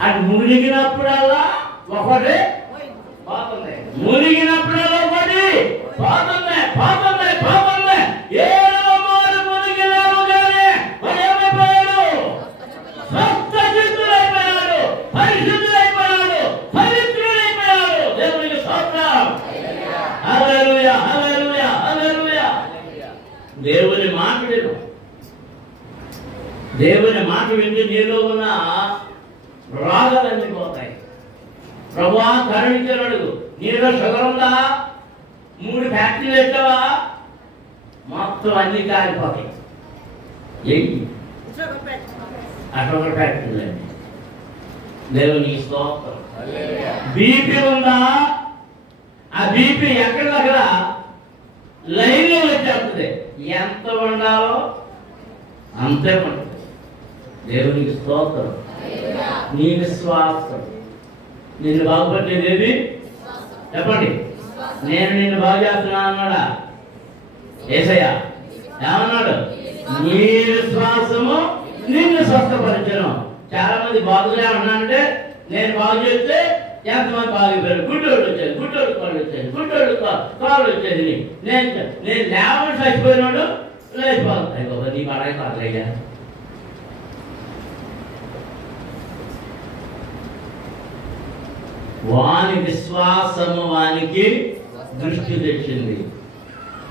అది మునిగినప్పుడల్లా ఒకటి పోతుంది, మునిగినప్పుడల్లా ఒకటి పోతుంది, పోతుంది, పోతుంది. 7వ మారు మునిగినారు కానీ వాడు ఏమైపోయాడు? స్వస్థచిత్తులైపోయాడు, పరిశుద్ధులైపోయాడు, పవిత్రులైపోయాడు. దేవునికి స్తోత్రం. హల్లెలూయా, హల్లెలూయా, హల్లెలూయా. దేవుని మాట విను. దేవుని మాట వింటే నీలో ఉన్న రోగాలన్నీ పోతాయి. ప్రభువా కరుణించని అడుగు. నీలో షుగర్ ఉందా, 3 ఫ్యాక్టరీలు పెట్టావా, మొత్తం అన్ని కాలిపోతాయి. ఏంటి ఆ షుగర్ ఫ్యాక్టరీలు అండి. దేవుని స్తోత్రం. బీపీ ఉందా, ఆ బీపీ ఎక్కడిదక్కడ లైన్లో వచ్చేస్తుంది. ఎంత ఉండాలో అంతే ఉంటుంది. దేవునికి స్తోత్రం. నీ విశ్వాసం నిన్ను బాగుపట్టేది ఏది చెప్పండి. నేను నిన్ను బాగు చేస్తున్నా అన్నాడా యేసయ్య? ఏమన్నాడు? నీ విశ్వాసము నిన్ను స్వస్థపరచను. చాలా మంది బాగులే అన్నానంటే నేను బాగు చేస్తే ఎంతమంది బాగుపోయారు. గుడ్డోళ్ళు వచ్చేది, గుడ్డోళ్ళు కాళ్ళు వచ్చేది, గుడ్డోళ్ళు కాళ్ళు వచ్చేది. నేను లేవని చచ్చిపోయినాడు లేచిపోతాయి బాబా, నీ పడాయి కాదులయ్యా. వాని విశ్వాసము వానికి దృష్టి తెచ్చింది.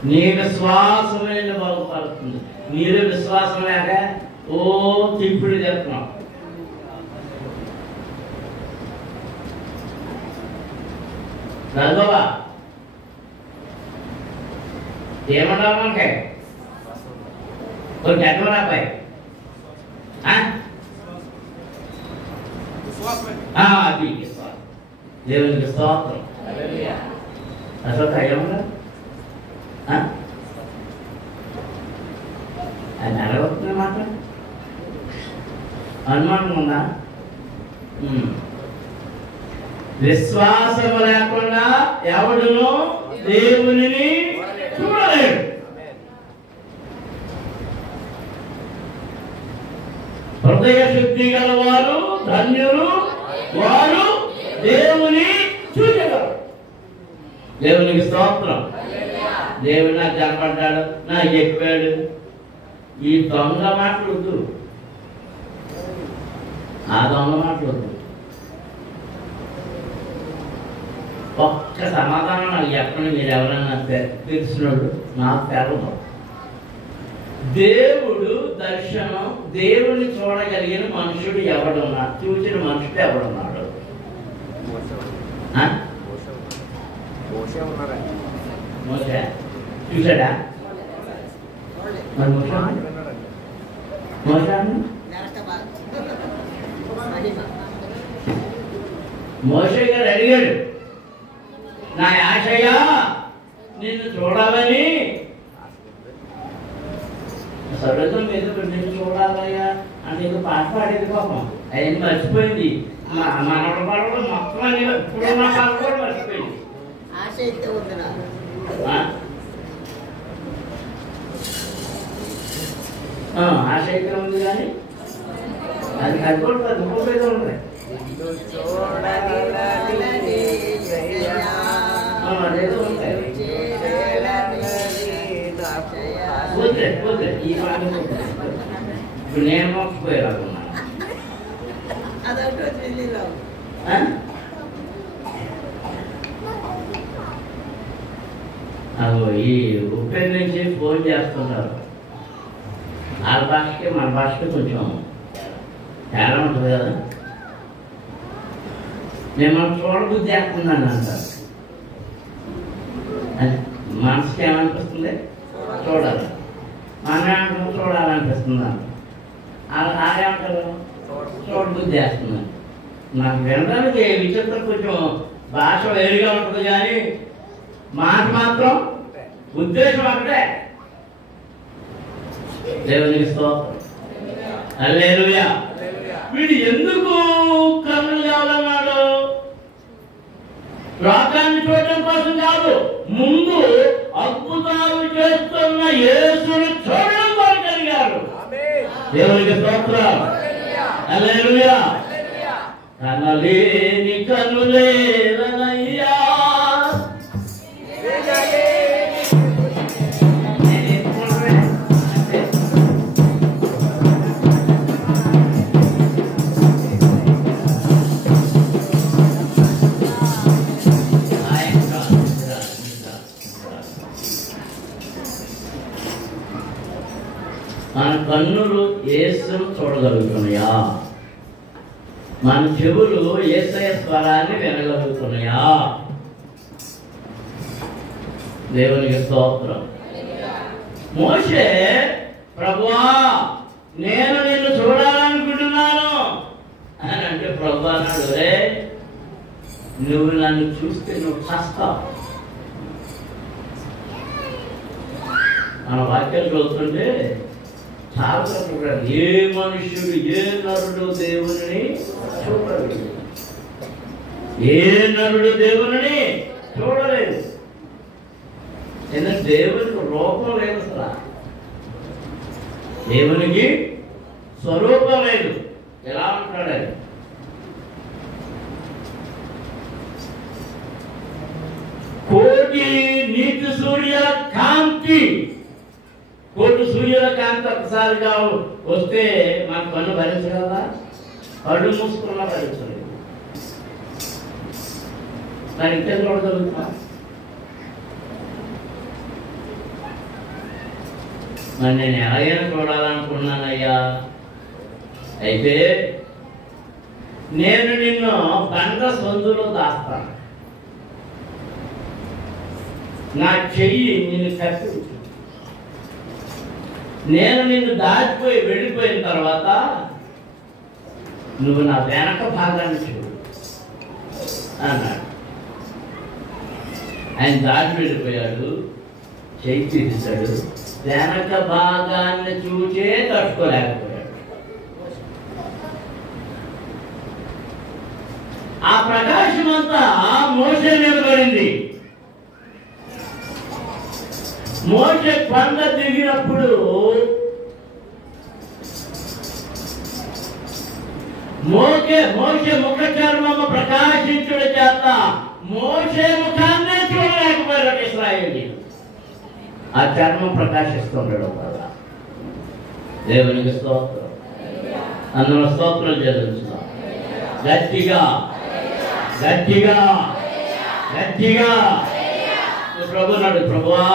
నీ విశ్వాసమే బాగుపడుతుంది. మీరు విశ్వాసం లేక ఓ తిప్పుడు చెప్తున్నాం. బాబా ఏమన్నా మనకే కొన్ని ఎక్కడాపై దేవునికి స్తోత్రం. అసలు ఏమన్నా అది అడగవుతున్న మాట అనుమానం ఉందా? విశ్వాసం లేకుండా ఎవడును దేవునిని చూడలేడు. హృదయ శుద్ధి గల వారు ధన్యులు, వారు దేవుని చూడగలరు. దేవునికి స్తోత్రం. దేవుడు నాకు కనపడ్డాడు, నాకు చెప్పాడు. ఈ దొంగ మాటలు వద్దు, ఆ దొంగ మాటలు వద్దు. ఒక్క సమాధానం నాకు చెప్పండి. మీరు ఎవరైనా తెలిసినోడు నాకు తెలవదు. దేవుడు దర్శనం, దేవుని చూడగలిగిన మనుషుడు ఎవడున్నాడు? చూసిన మనుషుడు ఎవడున్నాడు? మోసే చూసాడా? మరి మోసే గారు అడిగాడు, నా ఆశయ నిన్ను చూడాలని, సర్వతం మీద నిన్ను చూడాలయ్యా అంటే ఏదో పాట పాడేది పాపం. అవన్నీ మర్చిపోయింది. మనవడ పాడడం మొత్తం అన్ని ఇప్పుడున్న పాట కూడా మర్చిపోయింది. ఆశ అయితే ఉంది, ఆశ అయితే ఉంది కానీ అది కట్టుకోవడం పెద్ద ఉంటుంది. అదేదో ఉంటాయి. పోతే ఈ పాట ఇప్పుడు నేను మోసపోయేలాగున్నాను. ఈ ఉప్పేరు నుంచి ఫోన్ చేస్తున్నారు. వాళ్ళ భాషకి మన భాషకి కొంచెం తేడా ఉంటుంది కదా. నేను చూడబుద్ధి చేస్తున్నాను అంటారు. మనసుకి ఏమనిపిస్తుంది? చూడాలి. మన చూడాలనిపిస్తుంది అంట. ఆడేమంటారు? చూడబుద్ధి చేస్తున్నాను. నాకు వినడానికి విచిత్రం, కొంచెం భాష వేరుగా ఉంటుంది కానీ మాట మాత్రం ఉద్దేశం ఒకటే. దేవునికి స్తోత్రం. హల్లెలూయా. వీడు ఎందుకు కన్నులు కావాలన్నాడు? లోకాన్ని చూడటం కోసం కాదు, ముందు అద్భుతాలు చేస్తున్న యేసుని చూడడం కోసం కలిగారు. దేవునికి స్తోత్రం. హల్లెలూయా. కనలేని కన్నులేరనయ్యా, మన కన్నులు యేసును చూడగలుగుతున్నాయా? మన చెవులు యేసయ్య స్వరాన్ని వినగలుగుతున్నాయా? దేవునికి స్తోత్రం. మోషే, ప్రభువా నేను నిన్ను చూడాలనుకుంటున్నాను అని అంటే ప్రభు అన్నాడు, రే నువ్వు నన్ను చూస్తే నువ్వు చస్తావు. మన వాక్యాలు చదువుతుంటే చాలా చెప్తున్నాడు, ఏ మనుష్యుడు ఏ నరుడు దేవుని చూడలేదు, ఏ నరుడు దేవుని చూడలేదు. ఎందుకంటే దేవునికి రూపం లేదు, అసలు దేవునికి స్వరూపం లేదు. ఎలా ఉంటాడు ఆయన? కోటి నీతి సూర్యుల కాంతి, కోటి సూర్యుల కాంతి ఒకసారిగా వస్తే మన కన్ను భరించగలదా? కళ్ళు మూసుకున్నా భరించలేదు. మరి ఇంకే చూడగలుగుతా? మరి నేను ఎలాగైనా చూడాలనుకున్నానయ్యా. అయితే నేను నిన్ను బండ సందులో దాస్తాను, నా చెయ్యి నిన్ను కప్పి, నేను నిన్ను దాటిపోయి వెళ్ళిపోయిన తర్వాత నువ్వు నా వెనక భాగాన్ని చూడు అన్నాడు. ఆయన దాటి వెళ్ళిపోయాడు, చెయ్యి తీశాడు, వెనక భాగాన్ని చూచే తట్టుకోలేకపోయాడు. ఆ ప్రకాశం అంతా మోషే మీద పడింది. మోషే కొండ దిగినప్పుడు మోషే ముఖ చర్మము ప్రకాశించుడు చేత మోషే ముఖాన్నే చూడలేకపోయాడు ఇశ్రాయేలీయులు. ఆ చర్మం ప్రకాశిస్తుండడం వల్ల. దేవునికి స్తోత్రం. అందులో స్తోత్రం చెల్లించుతాం. గట్టిగా గట్టిగా గట్టిగా ప్రభు నాడు, ప్రభువా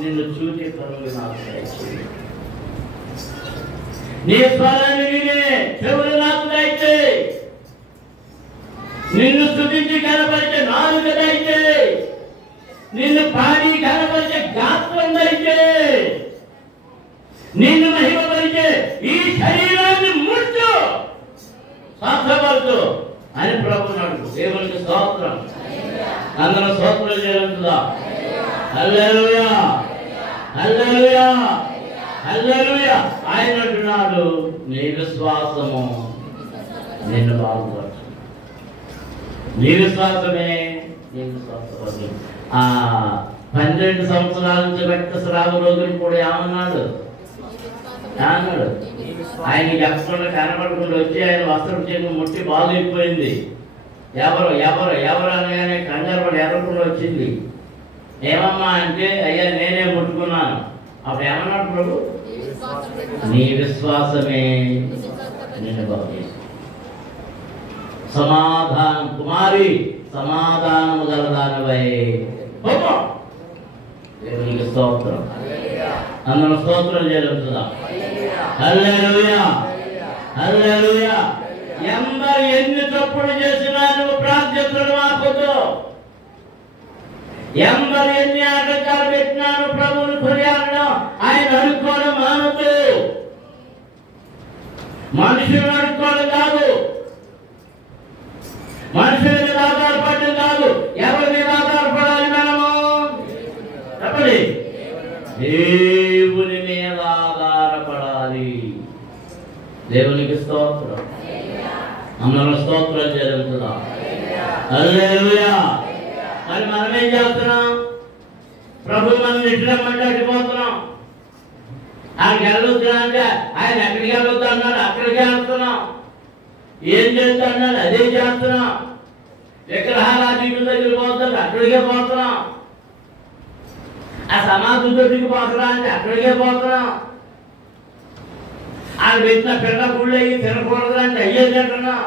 నిన్ను చూచి కనులు నాకు దయచేయి, నీ స్వరాన్ని వినే చెవులు నాకు దయచేయి, నిన్ను స్తుతించి కనపరిచే నాలుక దయచేయి, నిన్ను పాడి కనపరిచే గాత్రం దయచేయి, నిన్ను మహిమపరిచే ఈ శరీరాన్ని ముట్టు సాధ్యపరచు అని ప్రభు నాడు. దేవునికి స్తోత్రం. అందరూ స్తోత్రం చేయాలంటుందా? హల్లెలూయా హల్లెలూయా హల్లెలూయా. ఆయన అంటున్నాడు, నీ విశ్వాసము నిన్ను బాగుపరచు, నీ విశ్వాసమే నిన్ను స్వస్థపరచు. 12 సంవత్సరాల నుంచి రక్తస్రావ రోజులు కూడా ఏమన్నాడు? ఆయన చెప్పకుండా కనబడకుండా వచ్చి ఆయన వస్త్రం చేసి ముట్టి బాగైపోయింది. ఎవరు ఎవరు ఎవరు అనగానే కంగారు పడి ఎర్రకుండా వచ్చింది. ఏమమ్మా అంటే, అయ్యా నేనే ముట్టుకున్నాను. అప్పుడు ఏమన్నాడు ప్రభు? నీ విశ్వాసమే నిన్ను బాగు చేసి. సమాధానం కుమారి, సమాధానము గలదానివై దేవునికి స్తోత్రం. అందరూ స్తోత్రం చేయగలుగుతుందా? హల్లెలూయా హల్లెలూయా. ఎందరు ఎన్ని తప్పులు చేసినా నువ్వు ప్రార్థించడం ఆపొద్దు. ఎందరు ఎన్ని ఆటంకాలు పెట్టినాను ప్రభువుని కొనియాడడం, ఆయన అడుక్కోవడం మానదు. మనుషులను అడుక్కోవడం కాదు, మనుషుల మీద ఆధారపడడం కాదు. ఎవరి మీద ఆధారపడాలి మనము? చెప్పండి. దేవుని మీద ఆధారపడాలి. దేవునికి స్తోత్రం. అందరూ స్తోత్రం జరుగుతుందా? హల్లెలూయా. మరి మనం ఏం చేస్తున్నాం? ప్రభు మనం ఇట్లమ్మంటే అడిగిపోతున్నాం. ఆయనకి వెళ్ళొద్దా అంటే ఆయన ఎక్కడికి వెళ్ళొద్దు అన్నాడు, అక్కడికి వెళ్తున్నాం. ఏం చేస్తా అన్నాడు, అదే చేస్తున్నాం. విగ్రహారాధకుల దగ్గర పోతాడు, అక్కడికే పోతున్నాం. ఆ సమాధి దగ్గరికి పోతున్నా అంటే అక్కడికే పోతున్నాం. ఆయన పెట్టిన పిల్ల గుళ్ళు అయ్యి తినకూడదు అంటే అయ్యే తింటున్నాం.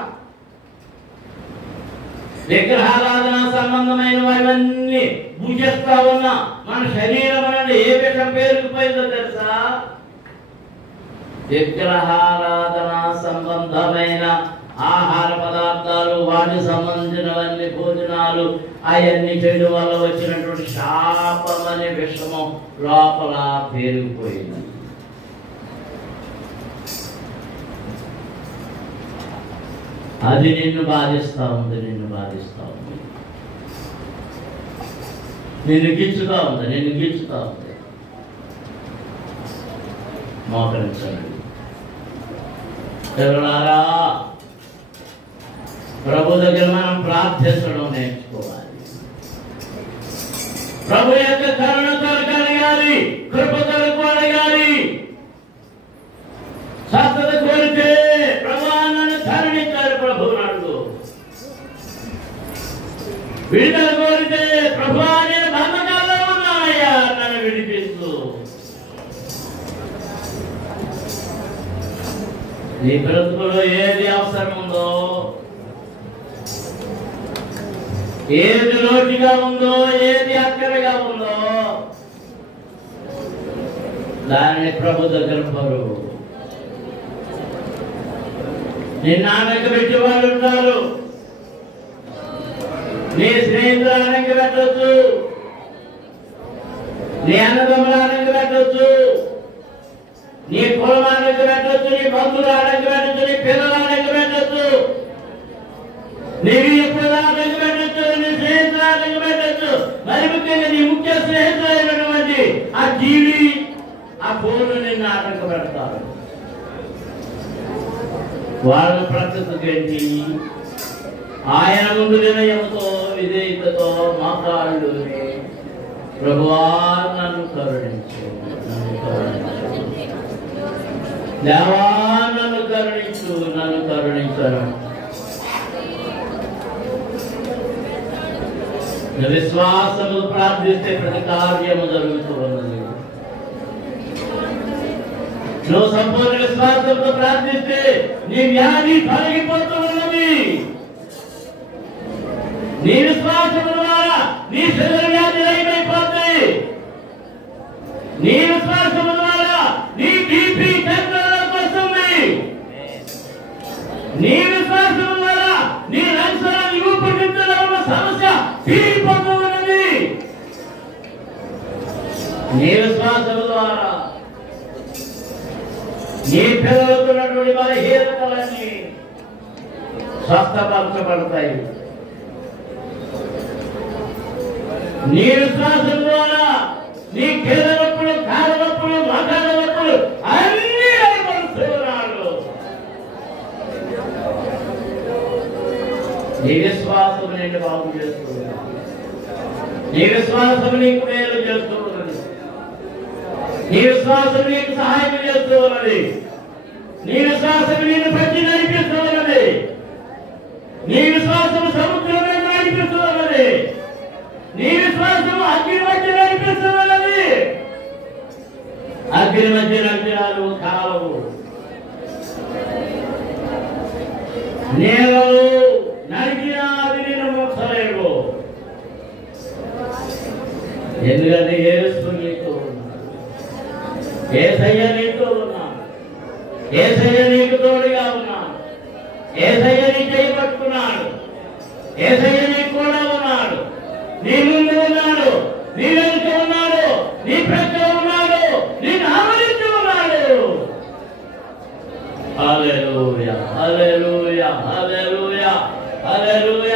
విగ్రహారాధన సంబంధమైనవన్నీ భుజిస్తా ఉన్నా మన శరీరం అనేది ఏ విషయం పేరుకుపోయిందో తెలుసా? విగ్రహారాధన సంబంధమైన ఆహార పదార్థాలు, వాటికి సంబంధించినవన్నీ భోజనాలు వ్యసనాలు అవన్నీ చేయడం వల్ల వచ్చినటువంటి శాపం అనే విషము లోపల పేరుకుపోయింది. అది నిన్ను బాధిస్తూ ఉంది, నిన్ను బాధిస్తూ ఉంది, నిన్ను గిచ్చుతూ ఉంది, నిన్ను గిచ్చుతూ ఉంది. మోకరించండి ఎవరారా, ప్రభు దగ్గర మనం ప్రార్థించడం నేర్చుకోవాలి. ప్రభు యొక్క కరుణతో కలగాలి, కృపతో అడగాలి. స్వస్థత కోరితే ప్రభు నన్ను కరుణించాలి, ప్రభు నాడు. విడుదల కోరితే ప్రభు నేను బంధకాల్లో ఉన్నానయ్యా, నన్ను విడిపిస్తూ. నీ బ్రతుకులో ఏది అవసరం ఉందో, ఏది లోటుగా ఉందో, ఏది అక్కరగా ఉందో దానిని ప్రభు దగ్గర పరువు. నిన్ను ఆనందపెట్టే వాళ్ళు ఉంటారు, నీ స్నేహితులు ఆనందపెట్టవచ్చు, నీ అన్నదమ్ములు ఆనందపెట్టవచ్చు, నీ కులం ఆనందపెట్టవచ్చు, నీ బంధువులు ఆనందపెట్టచ్చు, నీ పిల్లలు ఆనందపెట్టచ్చు, నీవి ఎప్పుడు ఆనందపెట్టచ్చు, నీ స్నేహితులు ఆనందపెట్టచ్చు. మరి ముఖ్యంగా నీ ముఖ్య స్నేహితులైనటువంటి ఆ జీవి, ఆ ఫోన్లు నిన్ను ఆటంకపెడతారు. వాళ్ళ ప్రకృతికి ఏంటి? ఆయన ముందు వినయంతో విధేయతతో మాట్లాడు, ప్రభువా నన్ను కరుణించు, నన్ను కరుణించు, దేవా నన్ను కరుణించు, నన్ను కరుణించను. విశ్వాసము ప్రార్థిస్తే ప్రతి కార్యము జరుగుతూ ఉన్నది. నువ్వు సంపూర్ణ విశ్వాసంతో ప్రార్థిస్తే నీ వ్యాధి తొలగిపోతూ ఉన్నది. నీ విశ్వాసం ద్వారా నీ శరీర వ్యాధి అయిపోతుంది. నీ విశ్వాసం ద్వారా నీ బీపీ కంట్రోల్లోకి వస్తుంది. నీ విశ్వాసం ద్వారా నీ లంగ్స్ ఊపిరితిత్తుల్లో ఉన్న సమస్య తీరిపోతూ ఉన్నది. నీ విశ్వాసం ద్వారా నీ పిల్లలకు ఉన్నటువంటి బలహీనతలన్నీ స్వస్థపరచబడతాయి. నీ విశ్వాసం ద్వారా నీ కీళ్ళ నొప్పులు, కాళ్ళ నొప్పులు, మకాళ్ళ నొప్పులు అన్నీ అయిపోతున్నాడు. నీ విశ్వాసం నిన్ను బాగు చేస్తున్నది. నీ విశ్వాసం నీకు మేలు చేస్తూ ఉన్నది. నీ విశ్వాసం నీకు సహాయం చేస్తూ ఉన్నది. నీ విశ్వాసం నిన్ను ప్రతి నడిపిస్తూ ఉన్నది. నీ విశ్వాసం సముద్రం మీద నడిపిస్తూ ఉన్నది. నీ విశ్వాసం అగ్ని మధ్య నడిపిస్తూ ఉన్నది. అగ్ని మధ్య నడిచినాలు కాలవు, నేలలు నడిచినా అది నేను మోసలేవు. ఎందుకంటే యేసు నీతో ఉన్నాడు, యేసయ్య నీతో ఉన్నాడు, యేసయ్య నీకు తోడుగా ఉన్నాడు, యేసయ్య నీ చేయి పట్టుకున్నాడు, యేసయ్య నీకు కూడా ఉన్నాడు, నీ ముందు ఉన్నాడు, నీ వెనుక ఉన్నాడు, నీ ప్రక్క ఉన్నాడు, నిన్ను ఆవరించి ఉన్నాడు. హల్లెలూయా, హల్లెలూయా, హల్లెలూయా, హల్లెలూయా.